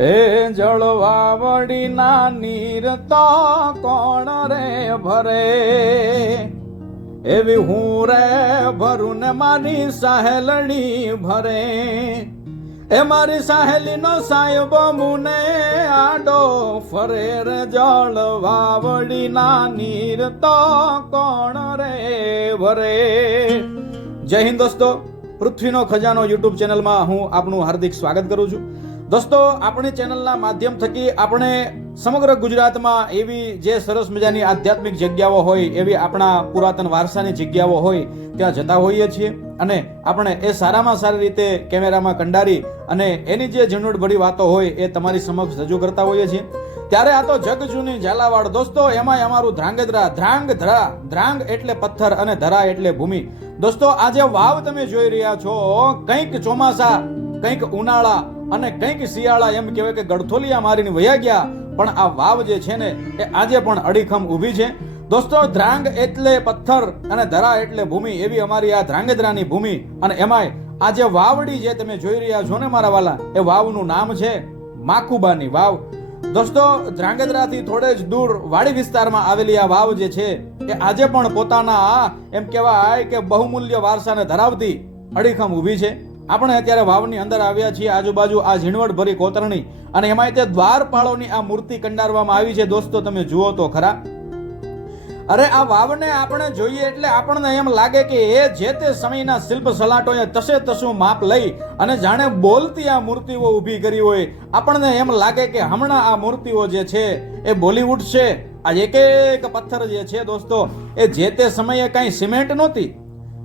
એ જળવા વડીના નીર તો કોણ રે ભરે? એવી હું રે ભરું ને મારી સહેલણી ભરે. એ મારી સહેલીનો સાહેબ મુને આડો ફરે રે જળવા ના નીર તો કોણ રે ભરે? જય હિન્દ દોસ્તો, પૃથ્વીનો ખજાનો યુટ્યુબ ચેનલમાં હું આપનું હાર્દિક સ્વાગત કરું છું. દોસ્તો, આપણી ચેનલના માધ્યમ થકી આપણે સમગ્ર ગુજરાતમાં એવી જે સરસ મજાની આધ્યાત્મિક જગ્યાઓ હોય, એવી આપણા પુરાતન વારસાની જગ્યાઓ હોય, ત્યાં જતા હોઈએ છીએ. અને આપણે એ સારામાં સારી રીતે કેમેરામાં કંડારી અને એની જે ઝીણવટભરી વાતો હોય, એ તમારી સમક્ષ રજૂ કરતા હોઈએ છીએ. ત્યારે આ તો જગ જૂની ઝાલાવાડ. દોસ્તો, એમાંય અમારું ધ્રાંગધ્રા ધ્રાંગ ધરા ધ્રાંગ એટલે પથ્થર અને ધરા એટલે ભૂમિ. દોસ્તો, આ જે વાવ તમે જોઈ રહ્યા છો, કંઈક ચોમાસા, કંઈક ઉનાળા અને કંઈક શિયાળા એમ કહેવાય કે ગડથોલિયા મારીને વયા ગયા. પણ આ વાવ જે છે ને, એ આજે પણ અડીખમ ઊભી છે. દોસ્તો, ધ્રાંગ એટલે પથ્થર અને ધરા એટલે ભૂમિ, એવી અમારી આ ધ્રાંગધ્રાની ભૂમિ. અને એમાંય આ જે વાવડી જે તમે જોઈ રહ્યા છો ને મારા વાલા, એ વાવનું નામ છે માકુબાની વાવ. દોસ્તો, ધ્રાંગધ્રાથી થોડે જ દૂર વાડી વિસ્તારમાં આવેલી આ વાવ જે છે, એ આજે પણ પોતાના, એમ કહેવાય કે બહુમૂલ્ય વારસાને ધરાવતી અડીખમ ઊભી છે. આપણે અત્યારે વાવની અંદર આવ્યા છીએ. આજુબાજુ આ ઝીણવટ ભરી કોતરણી અને એમાંય તે દ્વારપાળોની આ મૂર્તિ કંડારવામાં આવી છે. દોસ્તો, તમે જુઓ તો ખરા. અરે, આ વાવને આપણે જોઈએ એટલે આપણને એમ લાગે કે એ જે તે સમયના શિલ્પ સલાટોએ તસે તસું માપ લઈ અને જાણે બોલતી આ મૂર્તિઓ ઊભી કરી હોય. આપણને એમ લાગે કે હમણાં આ મૂર્તિઓ જે છે એ બોલીવુડ છે. આ એક એક પથ્થર જે છે દોસ્તો, એ જે તે સમયે કાંઈ સિમેન્ટ નહોતી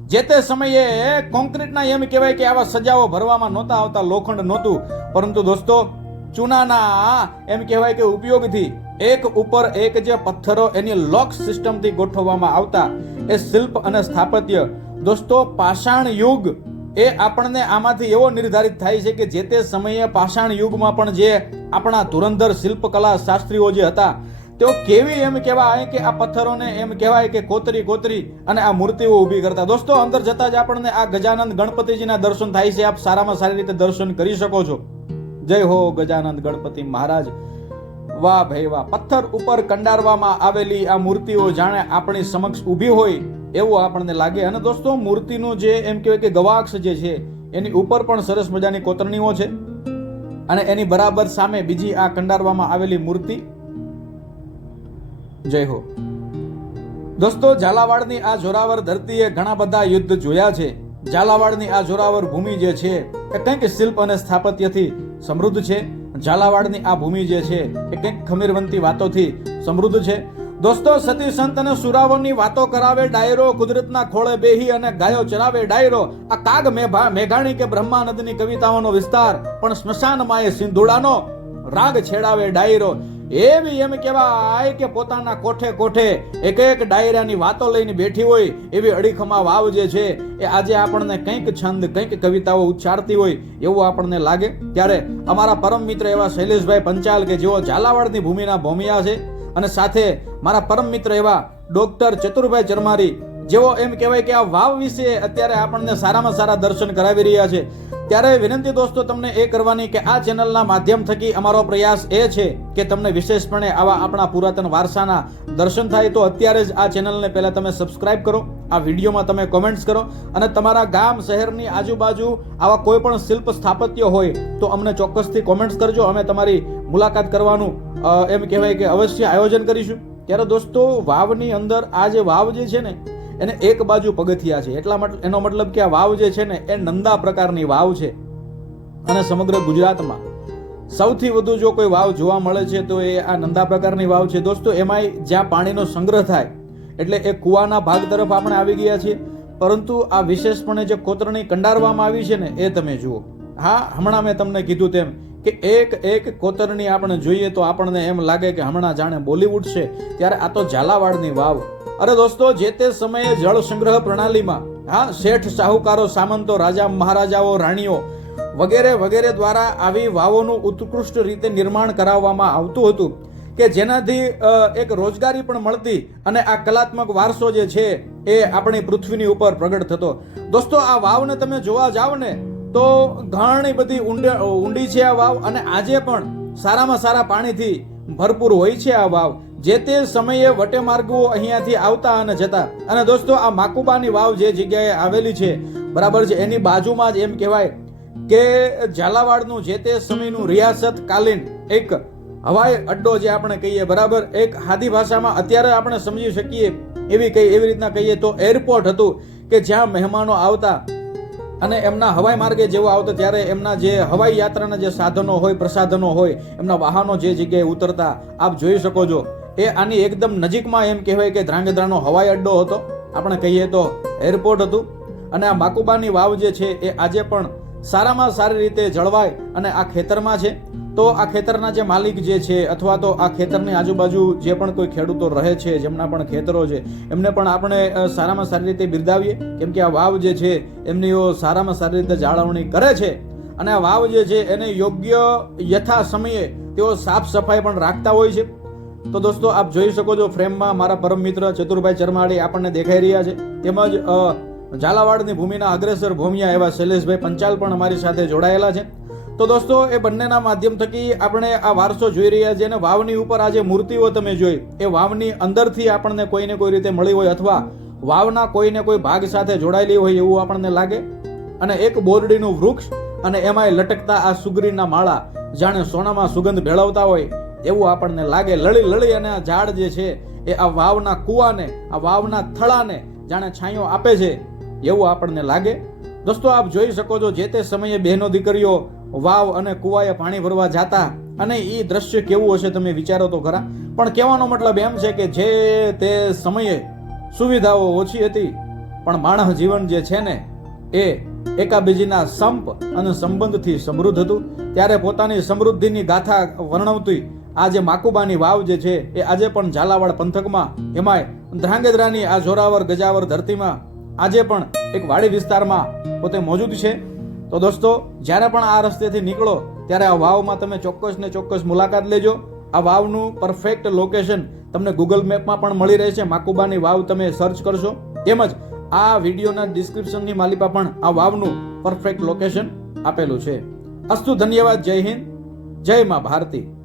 જે તે સમયે કોન્ક્રીટના એમ કહેવાય કે આવા સજાઓ ભરવામાં નહોતા આવતા, લોખંડ નહોતું. પરંતુ દોસ્તો, ચૂનાના એમ કહેવાય કે ઉપયોગથી એક ઉપર એક જે પથ્થરો એની લોક સિસ્ટમથી ગોઠવવામાં આવતા, એ શિલ્પ અને સ્થાપત્ય. દોસ્તો, પાષાણ યુગ એ આપણને આમાંથી એવો નિર્ધારિત થાય છે કે જે તે સમયે પાષાણ યુગમાં પણ જે આપણા ધુરંધર શિલ્પકલા શાસ્ત્રીઓ જે હતા તેઓ કેવી એમ કહેવાય કે આ પથ્થરોને એમ કહેવાય કે કોતરી કોતરી અને આ મૂર્તિઓ ઊભી કરતા. દોસ્તો, અંદર જતા જ આપણને આ ગજાનંદ ગણપતિજીના દર્શન થાય છે. આપ સારામાં સારી રીતે દર્શન કરી શકો છો. જય હો ગજાનંદ ગણપતિ મહારાજ. વાહ ભાઈ વાહ. પથ્થર ઉપર કંડારવામાં આવેલી આ મૂર્તિઓ જાણે આપણી સમક્ષ ઊભી હોય એવું આપણને લાગે. અને દોસ્તો, મૂર્તિનું જે એમ કહેવાય કે ગવાક્ષ જે છે, એની ઉપર પણ સરસ મજાની કોતરણીઓ છે. અને એની બરાબર સામે બીજી આ કંડારવામાં આવેલી મૂર્તિ જય હો. દોસ્તો, ઝાલાવાડની આ જોરાવર ધરતીએ ઘણા બધા યુદ્ધ જોયા છે. ઝાલાવાડની આ જોરાવર ભૂમિ જે છે, એ કંઈક શિલ્પ અને સ્થાપત્યથી સમૃદ્ધ છે. ઝાલાવાડની આ ભૂમિ જે છે, એ કંઈક ખમીરવંતી વાતોથી સમૃદ્ધ છે. દોસ્તો, સતી સંત અને સુરાવોની વાતો કરાવે ડાયરો, કુદરતના ખોળે બેહી અને ગાયો ચરાવે ડાયરો. આ કાગ મેભા, મેઘાણી કે બ્રહ્માનંદની કવિતાઓનો વિસ્તાર, પણ સ્મશાનમાં એ સિંધુડાનો રાગ છેડાવે ડાયરો. એવી એમ કહેવાય કે પોતાના કોઠે કોઠે એક એક ડાયરાની વાતો લઈને બેઠી હોય, એવી અડીખમા વાવ જે છે. એ આજે આપણને કંઈક છંદ, કંઈક કવિતાઓ ઉચ્ચારતી હોય એવું આપણને લાગે. ત્યારે અમારા પરમ મિત્ર એવા શૈલેષભાઈ પંચાલ કે જેઓ ઝાલાવાડની ભૂમિના ભૂમિયા છે અને સાથે મારા પરમ મિત્ર એવા ડોક્ટર ચતુરભાઈ ચરમારી જેઓ એમ કહેવાય કે આ વાવ વિશે અત્યારે આપણને સારામાં સારા દર્શન કરાવી રહ્યા છે. ત્યારે વિનંતી દોસ્તો, તમને એ કરવાની કે આ ચેનલના માધ્યમ થકી અમારો પ્રયાસ એ છે કે તમને વિશેષપણે આવા આપણા પુરાતન વારસાના દર્શન થાય, તો અત્યારે જ આ ચેનલને પહેલા તમે સબસ્ક્રાઇબ કરો, આ વિડીયોમાં તમે કોમેન્ટ્સ કરો અને તમારા ગામ શહેરની આજુબાજુ આવા કોઈ પણ શિલ્પ સ્થાપત્ય હોય, તો અમને ચોક્કસથી કોમેન્ટ્સ કરજો. અમે તમારી મુલાકાત કરવાનું એમ કહેવાય કે અવશ્ય આયોજન કરીશું. ત્યારે દોસ્તો, વાવની અંદર આ જે વાવ જે છે ને એને એક બાજુ પગથિયા છે. એટલા એનો મતલબ કે આ વાવ જે છે ને, એ નંદા પ્રકારની વાવ છે. અને સમગ્ર ગુજરાતમાં. સૌથી વધુ જો કોઈ વાવ જોવા મળે છે, તો એ આ નંદા પ્રકારની વાવ છે. દોસ્તો, એમાંય જ્યાં પાણીનો સંગ્રહ થાય, એટલે એ કુવાના ભાગ તરફ આપણે આવી ગયા છીએ. પરંતુ આ વિશેષપણે જે કોતરણી કંડારવામાં આવી છે ને, એ તમે જુઓ. હા, હમણાં મેં તમને કીધું તેમ કે એક એક કોતરણી આપણે જોઈએ તો આપણને એમ લાગે કે હમણાં જાણે બોલિવૂડ છે, ત્યારે આ તો ઝાલાવાડની વાવ. અરે દોસ્તો, જે તે સમયે જળ સંગ્રહ પ્રણાલીમાં, હા, શેઠ સાહુકારો સામંતો, રાજા મહારાજાઓ, રાણીઓ વગેરે વગેરે દ્વારા આવી વાવોનું ઉત્કૃષ્ટ રીતે નિર્માણ કરાવવામાં આવતું હતું કે જેનાથી એક રોજગારી પણ મળતી અને આ કલાત્મક વારસો જે છે એ આપણી પૃથ્વીની ઉપર પ્રગટ થતો. દોસ્તો, આ વાવને તમે જોવા જાવ ને તો ઘણી બધી ઊંડે ઊંડી છે આ વાવ અને આજે પણ સારામાં સારા પાણીથી ભરપૂર હોય છે આ વાવ. જે તે સમયે વટે માર્ગો અહીંયાથી આવતા અને જતા. અને દોસ્તો, આ માકુબાની વાવ જે જગ્યાએ આવેલી છે, બરાબર છે, એની બાજુમાં જ એમ કહેવાય કે ઝાલાવાડનું જે તે સમયનું રિયાસત કાલીન એક હવાઈ અડ્ડો જે આપણે કહીએ, બરાબર? એક હાદી ભાષામાં અત્યારે આપણે સમજી શકીએ એવી કઈ એવી રીતના કહીએ તો એરપોર્ટ હતું કે જ્યાં મહેમાનો આવતા અને એમના હવાઈ માર્ગે જેવો આવતો ત્યારે એમના જે હવાઈ યાત્રાના જે સાધનો હોય, પ્રસાધનો હોય, એમના વાહનો જે જગ્યાએ ઉતરતા, આપ જોઈ શકો છો. એ આની એકદમ નજીકમાં એમ કહેવાય કે ધ્રાંગધ્રાનો હવાઈ અડ્ડો હતો. આપણે કહીએ તો એરપોર્ટ હતું. અને આ માકુબાની વાવ જે છે, એ આજે પણ સારામાં સારી રીતે જળવાય અને આ ખેતરમાં છે. તો આ ખેતરના જે માલિક જે છે, અથવા તો આ ખેતરની આજુબાજુ જે પણ કોઈ ખેડૂતો રહે છે, જેમના પણ ખેતરો છે, એમને પણ આપણે સારામાં સારી રીતે બિરદાવીએ. કેમ કે આ વાવ જે છે, એમની સારામાં સારી રીતે જાળવણી કરે છે. અને આ વાવ જે છે, એને યોગ્ય યથા સમયે તેઓ સાફ સફાઈ પણ રાખતા હોય છે. તો દોસ્તો, આપ જોઈ શકો છો ફ્રેમમાં મારા પરમ મિત્ર ચતુરભાઈ ચરમાડી આપણને દેખાઈ રહ્યા છે. તેમજ ઝાલાવાડની ભૂમિના અગ્રેસર ભૂમિયા એવા શૈલેષભાઈ પંચાલ પણ અમારી સાથે જોડાયેલા છે. તો દોસ્તો, એ બંનેના માધ્યમ થકી આપણે આ વારસો જોઈ રહ્યા છીએ અને વાવની ઉપર આ જે મૂર્તિઓ તમે જોઈ. એ વાવની અંદરથી આપણને કોઈને કોઈ રીતે મળી હોય અથવા વાવના કોઈને કોઈ ભાગ સાથે જોડાયેલી હોય એવું આપણને લાગે. અને એક બોરડીનું વૃક્ષ અને એમાંય લટકતા આ સુગરીના માળા જાણે સોનામાં સુગંધ ભેળવતા હોય એવું આપણને લાગે. લળી લળી અને આ ઝાડ જે છે, એ આ વાવના કૂવાને, આ વાવના થળાને જાણે છાંયો આપે છે એવું આપણને લાગે. દોસ્તો, આપ જોઈ શકો છો જે તે સમયે બહેનો દીકરીઓ વાવ અને કુવાએ પાણી ભરવા જાતા. અને એ દ્રશ્ય કેવું હશે તમે વિચારો તો ખરા. પણ કહેવાનો મતલબ એમ છે કે જે તે સમયે સુવિધાઓ ઓછી હતી, પણ માણસ જીવન જે છે ને, એ એકાબીજીના સંપ અને સંબંધથી સમૃદ્ધ હતું. ત્યારે પોતાની સમૃદ્ધિની ગાથા વર્ણવતી આ જે માકુબાની વાવ જે છે, એ આજે પણ ઝાલાવાડ પંથકમાં, એમાંય ધ્રાંગધ્રાની આ જોરાવર ગજાવર ધરતીમાં આજે પણ એક વાડી વિસ્તારમાં પોતે મોજૂદ છે. તો દોસ્તો, જ્યારે પણ આ રસ્તેથી નીકળો, ત્યારે આ વાવમાં તમે ચોક્કસ ને ચોક્કસ મુલાકાત લેજો. આ વાવનું પરફેક્ટ લોકેશન તમને ગૂગલ મેપમાં પણ મળી રહેશે. માકુબાની વાવ તમે સર્ચ કરશો. તેમજ આ વિડીયોના ડિસ્ક્રિપ્શનની માલિપા પણ આ વાવનું પરફેક્ટ લોકેશન આપેલું છે. અસ્તુ ધન્યવાદ, જય હિન્દ. જય મા ભારતી.